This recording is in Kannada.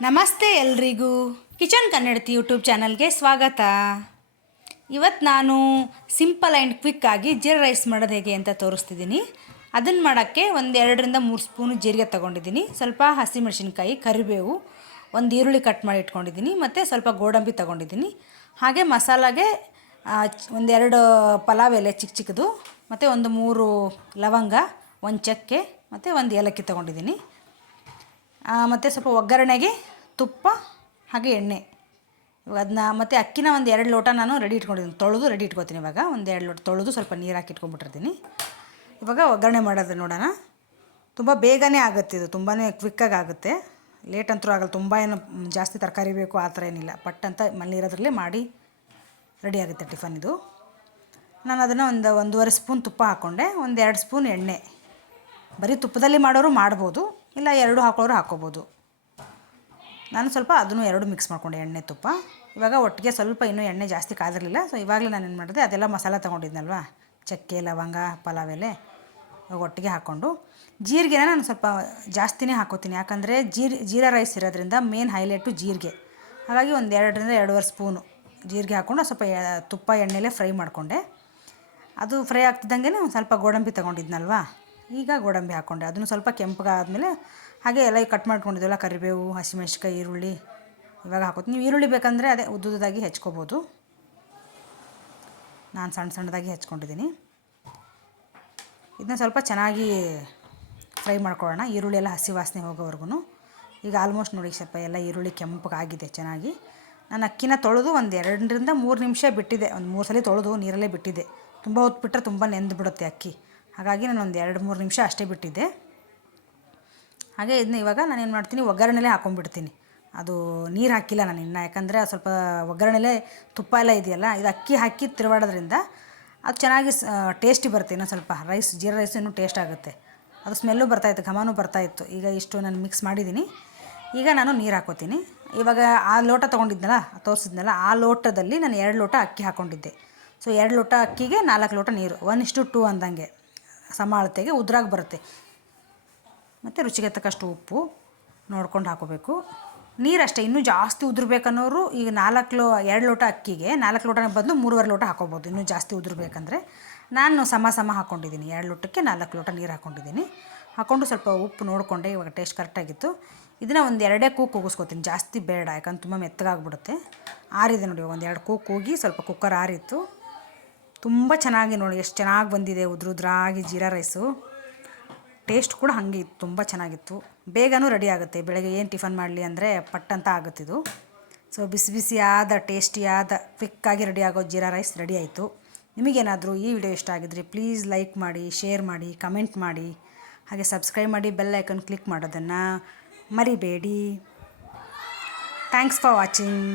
ನಮಸ್ತೆ ಎಲ್ರಿಗೂ. ಕಿಚನ್ ಕನ್ನಡತಿ ಯೂಟ್ಯೂಬ್ ಚಾನಲ್ಗೆ ಸ್ವಾಗತ. ಇವತ್ತು ನಾನು ಸಿಂಪಲ್ ಆ್ಯಂಡ್ ಆಗಿ ಜೀರ ರೈಸ್ ಮಾಡೋದು ಹೇಗೆ ಅಂತ ತೋರಿಸ್ತಿದ್ದೀನಿ. ಅದನ್ನು ಮಾಡೋಕ್ಕೆ ಒಂದು ಎರಡರಿಂದ ಮೂರು ಸ್ಪೂನು ಜೀರಿಗೆ ತೊಗೊಂಡಿದ್ದೀನಿ. ಸ್ವಲ್ಪ ಹಸಿಮೆಣಸಿನ್ಕಾಯಿ, ಕರಿಬೇವು, ಒಂದು ಈರುಳ್ಳಿ ಕಟ್ ಮಾಡಿ ಇಟ್ಕೊಂಡಿದ್ದೀನಿ. ಮತ್ತು ಸ್ವಲ್ಪ ಗೋಡಂಬಿ ತೊಗೊಂಡಿದ್ದೀನಿ. ಹಾಗೆ ಮಸಾಲಾಗೆ ಒಂದೆರಡು ಪಲಾವ್ ಎಲೆ ಚಿಕ್ಕ ಚಿಕ್ಕದು ಮತ್ತು ಒಂದು ಮೂರು ಲವಂಗ, ಒಂದು ಚಕ್ಕೆ, ಮತ್ತು ಒಂದು ಏಲಕ್ಕಿ ತೊಗೊಂಡಿದ್ದೀನಿ. ಮತ್ತು ಸ್ವಲ್ಪ ಒಗ್ಗರಣೆಗೆ ತುಪ್ಪ ಹಾಗೆ ಎಣ್ಣೆ. ಇವಾಗ ಅದನ್ನ ಮತ್ತು ಅಕ್ಕಿನ ಒಂದು ಎರಡು ಲೋಟ ನಾನು ರೆಡಿ ಇಟ್ಕೊಂಡಿದ್ದೀನಿ. ತೊಳೆದು ರೆಡಿ ಇಟ್ಕೊತೀನಿ ಇವಾಗ. ಒಂದು ಎರಡು ಲೋಟ ತೊಳೆದು ಸ್ವಲ್ಪ ನೀರು ಹಾಕಿ ಇಟ್ಕೊಂಡ್ಬಿಟ್ಟಿರ್ತೀನಿ. ಇವಾಗ ಒಗ್ಗರಣೆ ಮಾಡೋದು ನೋಡೋಣ. ತುಂಬ ಬೇಗನೆ ಆಗುತ್ತೆ ಇದು. ತುಂಬಾ ಕ್ವಿಕ್ಕಾಗಿ ಆಗುತ್ತೆ. ಲೇಟ್ ಅಂತೂ ಆಗಲ್ಲ. ತುಂಬ ಏನು ಜಾಸ್ತಿ ತರಕಾರಿ ಬೇಕು, ಆ ಥರ ಏನಿಲ್ಲ. ಪಟ್ ಅಂತ ಮನೇಲಿ ಇರೋದ್ರಲ್ಲೇ ಮಾಡಿ ರೆಡಿ ಆಗುತ್ತೆ ಟಿಫನ್ ಇದು. ನಾನು ಅದನ್ನು ಒಂದು ಒಂದೂವರೆ ಸ್ಪೂನ್ ತುಪ್ಪ ಹಾಕ್ಕೊಂಡೆ ಒಂದು ಎರಡು ಸ್ಪೂನ್ ಎಣ್ಣೆ. ಬರೀ ತುಪ್ಪದಲ್ಲಿ ಮಾಡೋರು ಮಾಡ್ಬೋದು. ಇಲ್ಲ, ಎರಡು ಹಾಕೋರು ಹಾಕೋಬೋದು ನಾನು ಸ್ವಲ್ಪ ಅದನ್ನು ಎರಡು ಮಿಕ್ಸ್ ಮಾಡಿಕೊಂಡೆ, ಎಣ್ಣೆ ತುಪ್ಪ. ಇವಾಗ ಒಟ್ಟಿಗೆ ಸ್ವಲ್ಪ ಇನ್ನೂ ಎಣ್ಣೆ ಜಾಸ್ತಿ ಕಾದಿರಲಿಲ್ಲ ಸೊ ಇವಾಗಲೇ ನಾನು ಏನು ಮಾಡಿದೆ, ಅದೆಲ್ಲ ಮಸಾಲ ತೊಗೊಂಡಿದ್ನಲ್ವ? ಚಕ್ಕೆ, ಲವಂಗ, ಪಲಾವ್ ಎಲೆ, ಇವಾಗ ಒಟ್ಟಿಗೆ ಹಾಕ್ಕೊಂಡು. ಜೀರಿಗೆನ ನಾನು ಸ್ವಲ್ಪ ಜಾಸ್ತಿನೇ ಹಾಕೋತೀನಿ, ಯಾಕಂದರೆ ಜೀರ್, ಜೀರಾ ರೈಸ್ ಇರೋದ್ರಿಂದ ಮೇನ್ ಹೈಲೈಟು ಜೀರಿಗೆ. ಹಾಗಾಗಿ ಒಂದು ಎರಡರಿಂದ ಎರಡೂವರೆ ಸ್ಪೂನು ಜೀರಿಗೆ ಹಾಕ್ಕೊಂಡು ಸ್ವಲ್ಪ ತುಪ್ಪ, ಎಣ್ಣೆಲೇ ಫ್ರೈ ಮಾಡಿಕೊಂಡೆ. ಅದು ಫ್ರೈ ಆಗ್ತಿದ್ದಂಗೆ ಒಂದು ಸ್ವಲ್ಪ ಗೋಡಂಬಿ ತೊಗೊಂಡಿದ್ನಲ್ವಾ? ಈಗ ಗೋಡಂಬಿ ಹಾಕ್ಕೊಂಡೆ ಅದನ್ನು ಸ್ವಲ್ಪ ಕೆಂಪಗಾದಮೇಲೆ ಹಾಗೆ ಎಲ್ಲ ಕಟ್ ಮಾಡ್ಕೊಂಡಿದ್ದೆಲ್ಲ ಕರಿಬೇವು ಹಸಿಮೆಣ್ಸಿಕಾಯಿ ಈರುಳ್ಳಿ, ಇವಾಗ ಹಾಕೋದು ನೀವು ಈರುಳ್ಳಿ ಬೇಕಂದರೆ ಅದೇ ಉದ್ದುದಾಗಿ ಹೆಚ್ಕೋಬೋದು. ನಾನು ಸಣ್ಣ ಸಣ್ಣದಾಗಿ ಹೆಚ್ಕೊಂಡಿದ್ದೀನಿ. ಇದನ್ನ ಸ್ವಲ್ಪ ಚೆನ್ನಾಗಿ ಫ್ರೈ ಮಾಡ್ಕೊಳ್ಳೋಣ. ಈರುಳ್ಳಿ ಎಲ್ಲ ಹಸಿ ವಾಸನೆ ಹೋಗೋವರೆಗೂ ಈಗ ಆಲ್ಮೋಸ್ಟ್ ನೋಡಿ ಸ್ವಲ್ಪ ಎಲ್ಲ ಈರುಳ್ಳಿ ಕೆಂಪಗಾಗಿದೆ ಚೆನ್ನಾಗಿ. ನಾನು ಅಕ್ಕಿನ ತೊಳೆದು ಒಂದು ಎರಡರಿಂದ ಮೂರು ನಿಮಿಷ ಬಿಟ್ಟಿದೆ. ಒಂದು ಮೂರು ಸಲ ತೊಳೆದು ನೀರಲ್ಲೇ ಬಿಟ್ಟಿದೆ. ತುಂಬ ಹೊತ್ತು ಬಿಟ್ಟರೆ ತುಂಬ ನೆಂದು ಬಿಡುತ್ತೆ ಅಕ್ಕಿ. ಹಾಗಾಗಿ ನಾನು ಒಂದು ಎರಡು ಮೂರು ನಿಮಿಷ ಅಷ್ಟೇ ಬಿಟ್ಟಿದ್ದೆ. ಹಾಗೆ ಇದನ್ನ ಇವಾಗ ನಾನು ಏನು ಮಾಡ್ತೀನಿ, ಒಗ್ಗರಣೆಲೇ ಹಾಕೊಂಡ್ಬಿಡ್ತೀನಿ. ಅದು ನೀರು ಹಾಕಿಲ್ಲ ನಾನು ಇನ್ನು, ಯಾಕಂದರೆ ಸ್ವಲ್ಪ ಒಗ್ಗರಣೆಲೇ ತುಪ್ಪ ಎಲ್ಲ ಇದೆಯಲ್ಲ, ಇದು ಅಕ್ಕಿ ಹಾಕಿ ತಿರುವಾಡೋದ್ರಿಂದ ಅದು ಚೆನ್ನಾಗಿ ಟೇಸ್ಟಿ ಬರುತ್ತೆ ಇನ್ನೊಂದು ಸ್ವಲ್ಪ. ರೈಸ್ ಜೀರಾ ರೈಸ್ ಇನ್ನೂ ಟೇಸ್ಟ್ ಆಗುತ್ತೆ. ಅದು ಸ್ಮೆಲ್ಲು ಬರ್ತಾಯಿತ್ತು ಘಮನೂ ಬರ್ತಾಯಿತ್ತು ಈಗ ಇಷ್ಟು ನಾನು ಮಿಕ್ಸ್ ಮಾಡಿದ್ದೀನಿ. ಈಗ ನಾನು ನೀರು ಹಾಕೋತೀನಿ. ಇವಾಗ ಆ ಲೋಟ ತೊಗೊಂಡಿದ್ನಲ್ಲ, ತೋರಿಸಿದ್ನಲ್ಲ, ಆ ಲೋಟದಲ್ಲಿ ನಾನು ಎರಡು ಲೋಟ ಅಕ್ಕಿ ಹಾಕ್ಕೊಂಡಿದ್ದೆ ಸೊ ಎರಡು ಲೋಟ ಅಕ್ಕಿಗೆ ನಾಲ್ಕು ಲೋಟ ನೀರು ಒನ್ ಇಷ್ಟು ಟೂ ಅಂದಂಗೆ. ಸಮ ಅಳತೆಗೆ ಉದ್ರಾಗಿ ಬರುತ್ತೆ. ಮತ್ತು ರುಚಿಗೆ ತಕ್ಕಷ್ಟು ಉಪ್ಪು ನೋಡ್ಕೊಂಡು ಹಾಕೋಬೇಕು. ನೀರಷ್ಟೇ, ಇನ್ನೂ ಜಾಸ್ತಿ ಉದುರ್ಬೇಕನ್ನೋರು ಈಗ ನಾಲ್ಕು ಲೋ, ಎರಡು ಲೋಟ ಅಕ್ಕಿಗೆ ನಾಲ್ಕು ಲೋಟನ ಬದಲು ಮೂರುವರೆ ಲೋಟ ಹಾಕೋಬೋದು, ಇನ್ನೂ ಜಾಸ್ತಿ ಉದುರ್ಬೇಕಂದ್ರೆ. ನಾನು ಸಮ ಸಮ ಹಾಕ್ಕೊಂಡಿದ್ದೀನಿ ಎರಡು ಲೋಟಕ್ಕೆ ನಾಲ್ಕು ಲೋಟ ನೀರು ಹಾಕ್ಕೊಂಡಿದ್ದೀನಿ ಹಾಕ್ಕೊಂಡು ಸ್ವಲ್ಪ ಉಪ್ಪು ನೋಡಿಕೊಂಡೆ, ಇವಾಗ ಟೇಸ್ಟ್ ಕರೆಕ್ಟಾಗಿತ್ತು ಇದನ್ನು ಒಂದು ಎರಡೇ ಕೂಗು ಕೂಗಿಸ್ಕೊತೀನಿ, ಜಾಸ್ತಿ ಬೇಡ, ಯಾಕಂದ್ರೆ ತುಂಬ ಮೆತ್ತಗಾಗ್ಬಿಡುತ್ತೆ. ಆರಿದೆ ನೋಡಿ ಒಂದು ಎರಡು ಕೂಗು ಕೂಗಿ ಸ್ವಲ್ಪ ಕುಕ್ಕರ್ ಆರಿತ್ತು. ತುಂಬ ಚೆನ್ನಾಗಿ ನೋಡಿ, ಎಷ್ಟು ಚೆನ್ನಾಗಿ ಬಂದಿದೆ ಉದ್ರುದ್ರಾಗಿ ಜೀರಾ ರೈಸು. ಟೇಸ್ಟ್ ಕೂಡ ಹಾಗೆ ಇತ್ತು, ತುಂಬ ಚೆನ್ನಾಗಿತ್ತು. ಬೇಗನೂ ರೆಡಿ ಆಗುತ್ತೆ. ಬೆಳಗ್ಗೆ ಏನು ಟಿಫನ್ ಮಾಡಲಿ ಅಂದರೆ ಪಟ್ ಅಂತ ಆಗುತ್ತಿದು ಸೊ ಬಿಸಿ ಬಿಸಿಯಾದ, ಟೇಸ್ಟಿಯಾದ ಕ್ವಿಕ್ಕಾಗಿ ರೆಡಿ ಆಗೋ ಜೀರಾ ರೈಸ್ ರೆಡಿ ಆಯಿತು. ನಿಮಗೇನಾದರೂ ಈ ವಿಡಿಯೋ ಇಷ್ಟ ಆಗಿದ್ರೆ ಪ್ಲೀಸ್ ಲೈಕ್ ಮಾಡಿ ಶೇರ್ ಮಾಡಿ ಕಮೆಂಟ್ ಮಾಡಿ. ಹಾಗೆ ಸಬ್ಸ್ಕ್ರೈಬ್ ಮಾಡಿ ಬೆಲ್ ಐಕನ್ ಕ್ಲಿಕ್ ಮಾಡೋದನ್ನು ಮರಿಬೇಡಿ. Thanks for watching